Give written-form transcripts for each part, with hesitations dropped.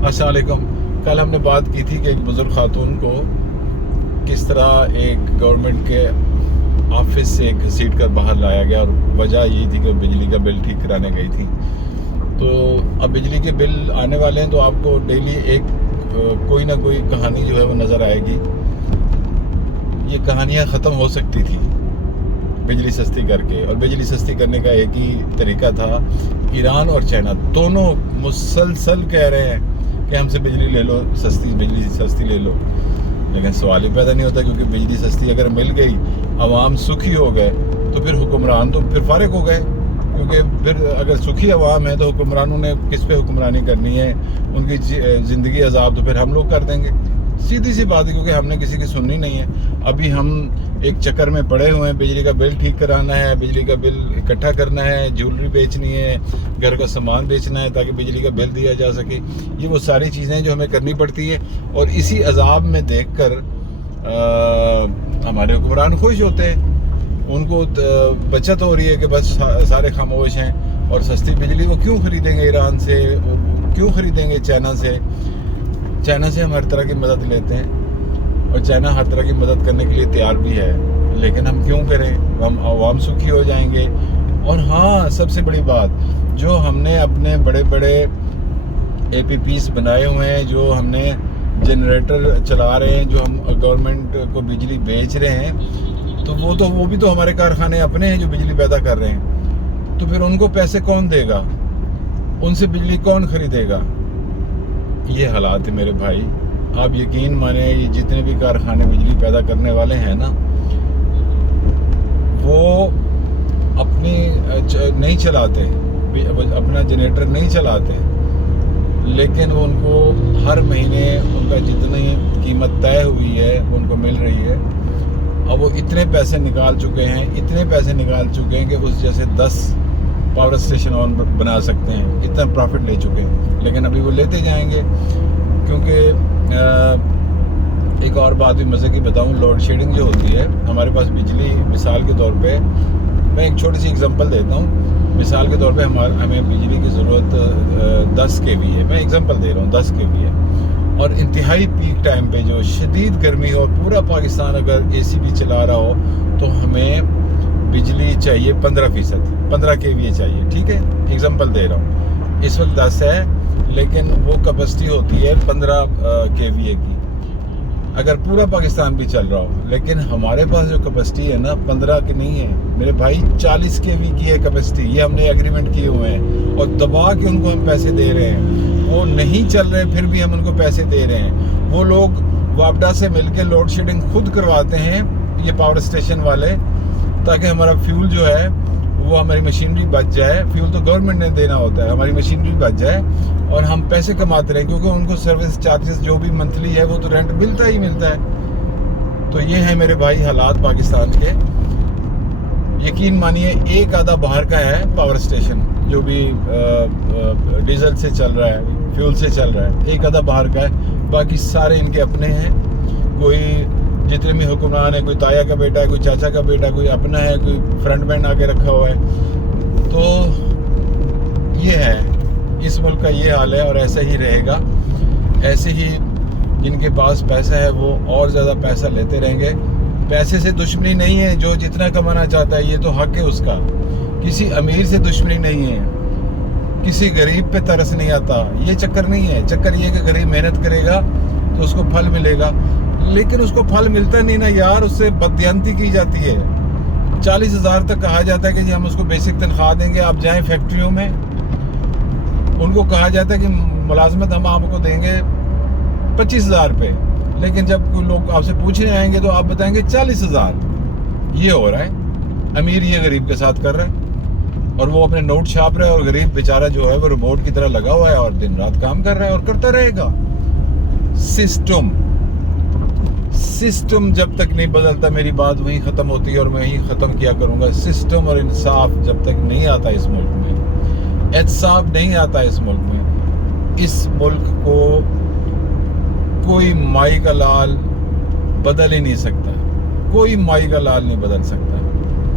السلام علیکم۔ کل ہم نے بات کی تھی کہ ایک بزرگ خاتون کو کس طرح ایک گورنمنٹ کے آفس سے گھسیٹ کر باہر لایا گیا، اور وجہ یہی تھی کہ وہ بجلی کا بل ٹھیک کرانے گئی تھی۔ تو اب بجلی کے بل آنے والے ہیں تو آپ کو ڈیلی ایک کوئی نہ کوئی کہانی جو ہے وہ نظر آئے گی۔ یہ کہانیاں ختم ہو سکتی تھی بجلی سستی کر کے، اور بجلی سستی کرنے کا ایک ہی طریقہ تھا۔ ایران اور چائنا دونوں مسلسل کہہ رہے ہیں کہ ہم سے بجلی لے لو، بجلی سستی لے لو، لیکن سوال ہی پیدا نہیں ہوتا، کیونکہ بجلی سستی اگر مل گئی، عوام سکھی ہو گئے، تو پھر حکمران تو پھر فارغ ہو گئے، کیونکہ پھر اگر سکھی عوام ہے تو حکمرانوں نے کس پہ حکمرانی کرنی ہے، ان کی زندگی عذاب تو پھر ہم لوگ کر دیں گے۔ سیدھی سی بات ہے، کیونکہ ہم نے کسی کی سننی نہیں ہے۔ ابھی ہم ایک چکر میں پڑے ہوئے ہیں، بجلی کا بل ٹھیک کرانا ہے، بجلی کا بل اکٹھا کرنا ہے، جیولری بیچنی ہے، گھر کا سامان بیچنا ہے تاکہ بجلی کا بل دیا جا سکے۔ یہ وہ ساری چیزیں جو ہمیں کرنی پڑتی ہیں، اور اسی عذاب میں دیکھ کر ہمارے حکمران خوش ہوتے ہیں، ان کو بچت ہو رہی ہے کہ بس سارے خاموش ہیں۔ اور سستی بجلی وہ کیوں خریدیں گے ایران سے، کیوں خریدیں گے چائنا سے؟ چائنا سے ہم ہر طرح کی مدد لیتے ہیں، اور چائنا ہر طرح کی مدد کرنے کے لیے تیار بھی ہے، لیکن ہم کیوں کریں؟ ہم عوام سکھی ہو جائیں گے۔ اور ہاں، سب سے بڑی بات، جو ہم نے اپنے بڑے بڑے اے پی پیز بنائے ہوئے ہیں، جو ہم نے جنریٹر چلا رہے ہیں، جو ہم گورنمنٹ کو بجلی بیچ رہے ہیں، تو وہ بھی تو ہمارے کارخانے اپنے ہیں جو بجلی پیدا کر رہے ہیں۔ تو پھر ان کو پیسے کون دے گا؟ ان سے بجلی کون خریدے گا؟ یہ حالات ہے میرے بھائی۔ آپ یقین مانیں، یہ جتنے بھی کارخانے بجلی پیدا کرنے والے ہیں نا، وہ اپنی نہیں چلاتے، اپنا جنریٹر نہیں چلاتے، لیکن وہ ان کو ہر مہینے ان کا جتنی قیمت طے ہوئی ہے وہ ان کو مل رہی ہے۔ اب وہ اتنے پیسے نکال چکے ہیں کہ اس جیسے 10 پاور اسٹیشن اور بنا سکتے ہیں، اتنا پروفٹ لے چکے ہیں، لیکن ابھی وہ لیتے جائیں گے۔ کیونکہ ایک اور بات بھی مزے کی بتاؤں، لوڈ شیڈنگ جو ہوتی ہے ہمارے پاس بجلی، مثال کے طور پہ میں ایک چھوٹی سی اگزامپل دیتا ہوں۔ مثال کے طور پہ ہمیں بجلی کی ضرورت 10 kV ہے، میں اگزامپل دے رہا ہوں، 10 kV ہے، اور انتہائی پیک ٹائم پہ جو شدید گرمی ہو، پورا پاکستان اگر اے سی بھی چلا رہا ہو، تو ہمیں بجلی چاہیے 15 kVA چاہیے، ٹھیک ہے، اگزامپل دے رہا ہوں۔ اس وقت 10 ہے، لیکن وہ کیپیسٹی ہوتی ہے 15 kVA کی، اگر پورا پاکستان بھی چل رہا ہو۔ لیکن ہمارے پاس جو کیپیسٹی ہے نا، 15 کی نہیں ہے میرے بھائی، 40 kV کی ہے کیپیسٹی۔ یہ ہم نے ایگریمنٹ کیے ہوئے ہیں، اور دبا کے ان کو ہم پیسے دے رہے ہیں۔ وہ نہیں چل رہے، پھر بھی ہم ان کو پیسے دے رہے ہیں۔ وہ لوگ وابڈا سے مل کے لوڈ شیڈنگ خود کرواتے ہیں، یہ پاور اسٹیشن والے، تاکہ ہمارا فیول جو ہے وہ ہماری مشینری بچ جائے۔ فیول تو گورنمنٹ نے دینا ہوتا ہے، ہماری مشینری بچ جائے اور ہم پیسے کماتے رہیں، کیونکہ ان کو سروس چارجز جو بھی منتھلی ہے وہ تو رینٹ ملتا ہی ملتا ہے۔ تو یہ ہے میرے بھائی حالات پاکستان کے۔ یقین مانیے، ایک آدھا باہر کا ہے پاور اسٹیشن جو بھی ڈیزل سے چل رہا ہے، فیول سے چل رہا ہے، ایک آدھا باہر کا ہے، باقی سارے ان کے اپنے ہیں۔ کوئی جتنے بھی حکمران ہیں، کوئی تایا کا بیٹا ہے، کوئی چاچا کا بیٹا، کوئی اپنا ہے، کوئی فرنٹ مین آ کے رکھا ہوا ہے۔ تو یہ ہے، اس ملک کا یہ حال ہے، اور ایسا ہی رہے گا۔ ایسے ہی جن کے پاس پیسہ ہے وہ اور زیادہ پیسہ لیتے رہیں گے۔ پیسے سے دشمنی نہیں ہے، جو جتنا کمانا چاہتا ہے یہ تو حق ہے اس کا۔ کسی امیر سے دشمنی نہیں ہے، کسی غریب پہ ترس نہیں آتا، یہ چکر نہیں ہے۔ چکر یہ کہ غریب محنت کرے گا تو اس کو پھل ملے گا، لیکن اس کو پھل ملتا نہیں نا یار، اس سے بددیانتی کی جاتی ہے۔ 40,000 تک کہا جاتا ہے کہ جی ہم اس کو بیسک تنخواہ دیں گے۔ آپ جائیں فیکٹریوں میں، ان کو کہا جاتا ہے کہ ملازمت ہم آپ کو دیں گے 25,000 پہ، لیکن جب کوئی لوگ آپ سے پوچھنے آئیں گے تو آپ بتائیں گے 40,000۔ یہ ہو رہا ہے، امیر یہ غریب کے ساتھ کر رہا ہے، اور وہ اپنے نوٹ چھاپ رہا ہے، اور غریب بیچارہ جو ہے وہ ریموٹ کی طرح لگا ہوا ہے اور دن رات کام کر رہا ہے اور کرتا رہے گا۔ سسٹم جب تک نہیں بدلتا، میری بات وہیں ختم ہوتی ہے اور میں وہیں ختم کیا کروں گا۔ سسٹم اور انصاف جب تک نہیں آتا اس ملک میں، احتساب نہیں آتا اس ملک میں، اس ملک کو کوئی مائی کا لال بدل ہی نہیں سکتا، کوئی مائی کا لال نہیں بدل سکتا۔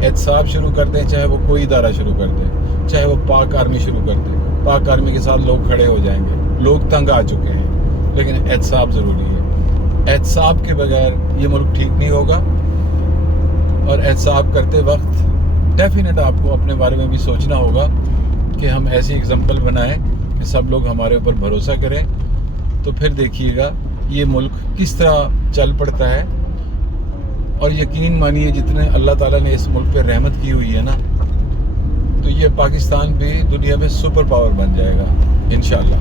احتساب شروع کر دیں، چاہے وہ کوئی ادارہ شروع کر دے، چاہے وہ پاک آرمی شروع کر دے، پاک آرمی کے ساتھ لوگ کھڑے ہو جائیں گے، لوگ تنگ آ چکے ہیں، لیکن احتساب ضروری ہے۔ احتساب کے بغیر یہ ملک ٹھیک نہیں ہوگا، اور احتساب کرتے وقت ڈیفینیٹ آپ کو اپنے بارے میں بھی سوچنا ہوگا کہ ہم ایسی اگزامپل بنائیں کہ سب لوگ ہمارے اوپر بھروسہ کریں، تو پھر دیکھیے گا یہ ملک کس طرح چل پڑتا ہے۔ اور یقین مانیے جتنے اللہ تعالیٰ نے اس ملک پہ رحمت کی ہوئی ہے نا، تو یہ پاکستان بھی دنیا میں سپر پاور بن جائے گا انشاءاللہ۔